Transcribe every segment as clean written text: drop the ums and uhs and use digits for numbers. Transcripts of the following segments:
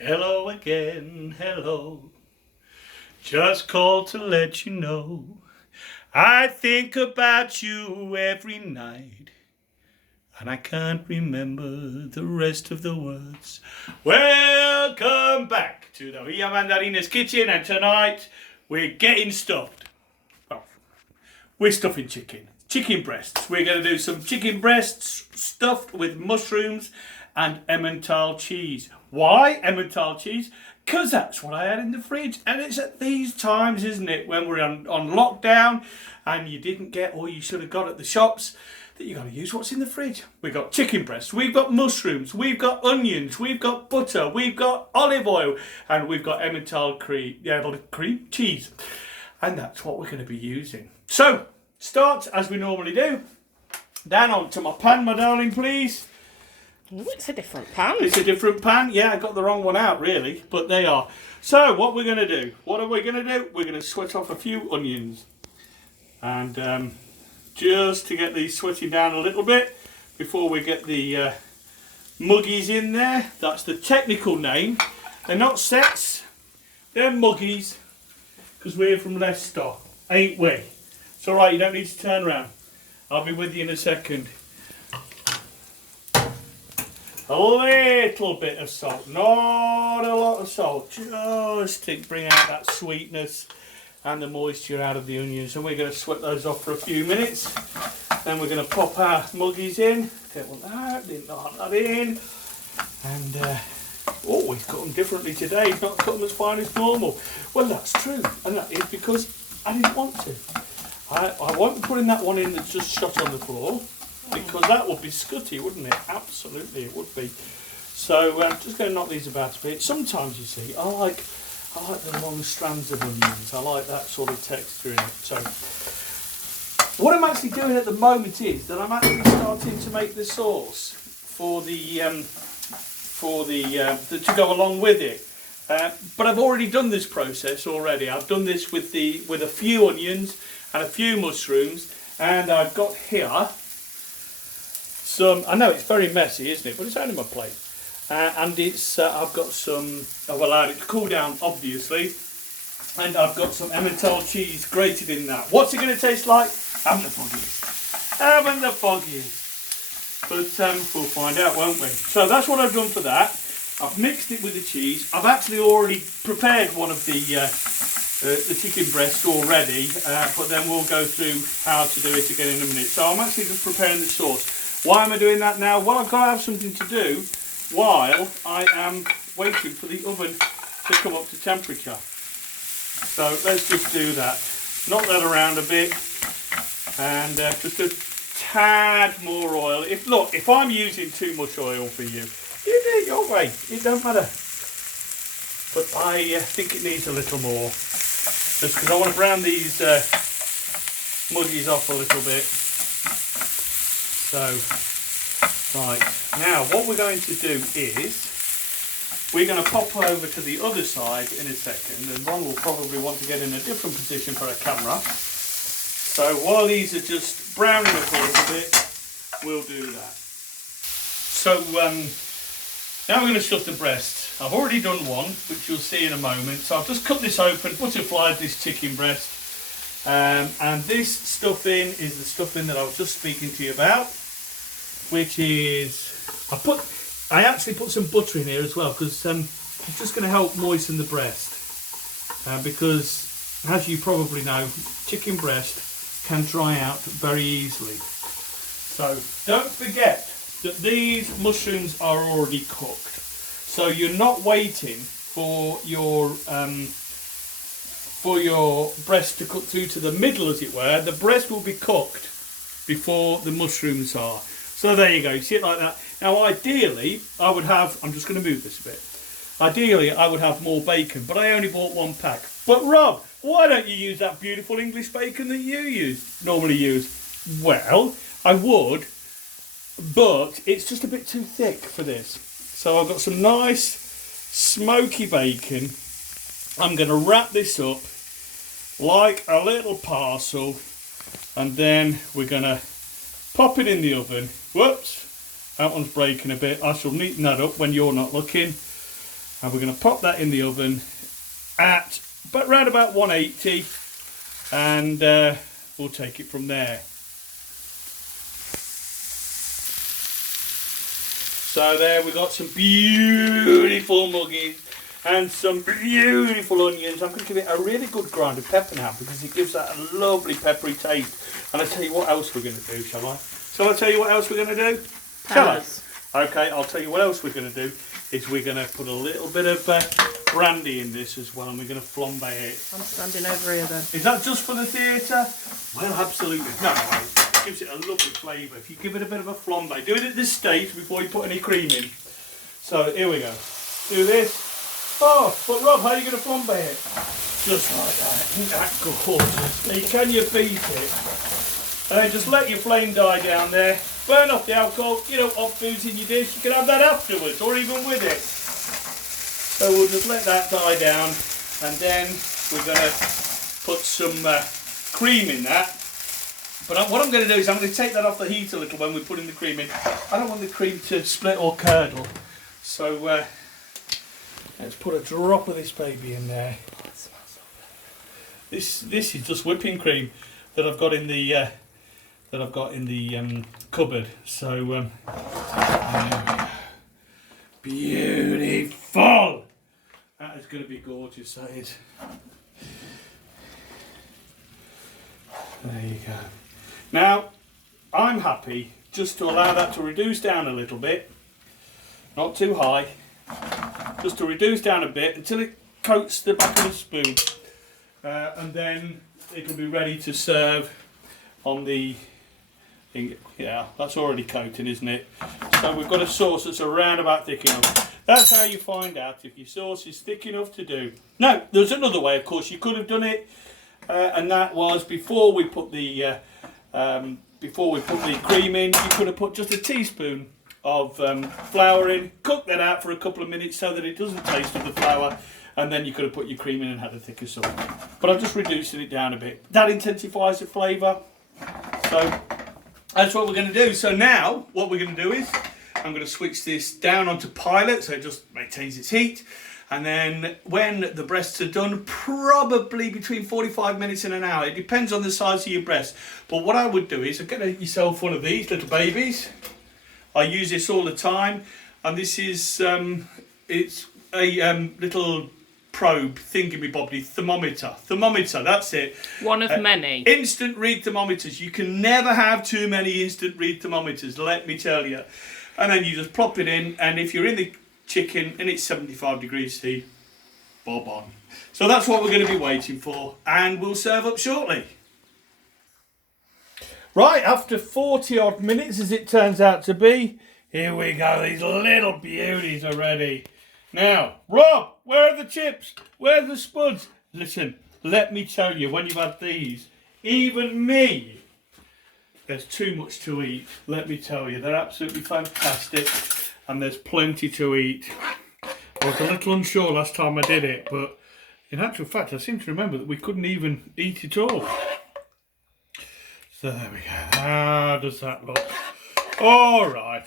Hello again, hello. Just called to let you know I think about you every night, and I can't remember the rest of the words. Welcome back to the Villa Mandarinas kitchen, and tonight we're getting stuffed. Well, we're stuffing chicken breasts. We're going to do some chicken breasts stuffed with mushrooms and Emmental cheese. Why Emmental cheese? Because that's what I had in the fridge. And it's at these times, isn't it, when we're on lockdown and you didn't get all you should have got at the shops, that you've got to use what's in the fridge. We've got chicken breasts, we've got mushrooms, we've got onions, we've got butter, we've got olive oil, and we've got Emmental cream cheese. And that's what we're going to be using. So, start as we normally do. Down onto my pan, my darling, please. Ooh, it's a different pan. It's a different pan. Yeah, I got the wrong one out, really, but they are. So, what we're going to do? What are we going to do? We're going to sweat off a few onions. And just to get these sweating down a little bit before we get the muggies in there. That's the technical name. They're not sets, they're muggies, because we're from Leicester, ain't we? It's alright, you don't need to turn around. I'll be with you in a second. A little bit of salt, not a lot of salt, just to bring out that sweetness and the moisture out of the onions. And we're going to sweat those off for a few minutes. Then we're going to pop our muggies in. Don't want that, didn't want that in. And, oh, he's cut them differently today. He's not cut them as fine as normal. Well, that's true. And that is because I didn't want to. I won't be putting that one in that's just shot on the floor, because that would be scutty, wouldn't it? Absolutely, it would be. So I'm just going to knock these about a bit. Sometimes, you see, I like the long strands of onions. I like that sort of texture in it. So what I'm actually doing at the moment is that I'm actually starting to make the sauce for to go along with it. But I've already done this process already. I've done this with a few onions and a few mushrooms, and I've got here some. I know it's very messy, isn't it? But it's only my plate, and it's. I've got some. I've allowed it to cool down, obviously, and I've got some Emmental cheese grated in that. What's it going to taste like? Haven't the foggiest. Haven't the foggiest. But we'll find out, won't we? So that's what I've done for that. I've mixed it with the cheese. I've actually already prepared one of the chicken breast already, but then we'll go through how to do it again in a minute. So I'm actually just preparing the sauce. Why am I doing that now? Well, I've got to have something to do while I am waiting for the oven to come up to temperature. So let's just do that. Knock that around a bit, and just a tad more oil. If I'm using too much oil for you, you do it your way. It don't matter. But I think it needs a little more, just because I want to brown these muggies off a little bit. So, right, now what we're going to do is we're going to pop over to the other side in a second, and Ron will probably want to get in a different position for a camera. So while these are just browning up a little bit, we'll do that. So now we're going to stuff the breast. I've already done one, which you'll see in a moment. So I've just cut this open, butterflied this chicken breast. And this stuffing is the stuffing that I was just speaking to you about, which is, I actually put some butter in here as well, because it's just going to help moisten the breast. Because, as you probably know, chicken breast can dry out very easily. So don't forget that these mushrooms are already cooked. So you're not waiting for your breast to cook through to the middle, as it were. The breast will be cooked before the mushrooms are. So there you go, you see it like that. Now ideally, I would have, I'm just going to move this a bit. Ideally, I would have more bacon, but I only bought one pack. But Rob, why don't you use that beautiful English bacon that you normally use? Well, I would, but it's just a bit too thick for this. So I've got some nice smoky bacon. I'm going to wrap this up like a little parcel, and then we're going to pop it in the oven. Whoops, that one's breaking a bit. I shall neaten that up when you're not looking. And we're going to pop that in the oven at around about 180, and we'll take it from there. So there we've got some beautiful muggies and some beautiful onions. I'm going to give it a really good grind of pepper now because it gives that a lovely peppery taste. And I'll tell you what else we're going to do, shall I? Shall I tell you what else we're going to do? Shall I? Okay, I'll tell you what else we're going to do is we're going to put a little bit of brandy in this as well, and we're going to flambe it. I'm standing over here then. Is that just for the theatre? Well, absolutely. No, it gives it a lovely flavour. If you give it a bit of a flambe, do it at this stage before you put any cream in. So here we go. Do this. Oh, but Rob, how are you going to flambe it? Just like that. Isn't that gorgeous? Can you beat it? And then just let your flame die down there. Burn off the alcohol. You don't want booze in your dish. You can have that afterwards or even with it. So we'll just let that die down, and then we're going to put some cream in that. But what I'm going to do is I'm going to take that off the heat a little when we're putting the cream in. I don't want the cream to split or curdle. So let's put a drop of this baby in there. Oh, it smells so good. This is just whipping cream that I've got in the cupboard. So beautiful. That is going to be gorgeous. That is. There you go. Now, I'm happy just to allow that to reduce down a little bit, not too high, just to reduce down a bit until it coats the back of the spoon, and then it'll be ready to serve on the, yeah, that's already coated, isn't it? So we've got a sauce that's around about thick enough. That's how you find out if your sauce is thick enough to do. Now, there's another way, of course, you could have done it, and that was before we put the cream in, you could have put just a teaspoon of flour in, cook that out for a couple of minutes so that it doesn't taste of the flour, and then you could have put your cream in and had a thicker sauce. But I'm just reducing it down a bit. That intensifies the flavour. So that's what we're going to do. So now what we're going to do is I'm going to switch this down onto pilot so it just maintains its heat. And then when the breasts are done, probably between 45 minutes and an hour. It depends on the size of your breast. But what I would do is get yourself one of these little babies. I use this all the time. And this is, it's a little probe, thingy-bobbly, thermometer, that's it. One of many. Instant read thermometers. You can never have too many instant read thermometers, let me tell you. And then you just plop it in, and if you're in the chicken and it's 75 degrees C, bob on. So that's what we're going to be waiting for, and we'll serve up shortly. Right, after 40 odd minutes as it turns out to be, here we go, these little beauties are ready. Now, Rob, where are the chips? Where are the spuds? Listen, let me tell you, when you've had these, even me, there's too much to eat. Let me tell you, they're absolutely fantastic. And there's plenty to eat. I was a little unsure last time I did it, but in actual fact, I seem to remember that we couldn't even eat it all. So there we go. How does that look? All right.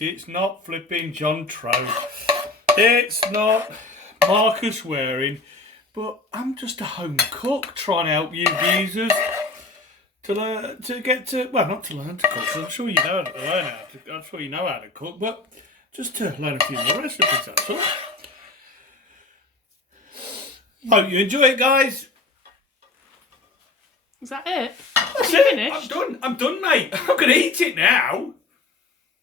It's not flipping John Trout. It's not Marcus Waring, but I'm just a home cook trying to help you geezers to get to, well, not to learn to cook, 'cause I'm sure you know how to learn how to, I'm sure you know how to cook, but just to learn a few more recipes, that's all. Hope you enjoy it, guys. Is that it? That's it. Finished? I'm done, mate. I'm going to eat it now.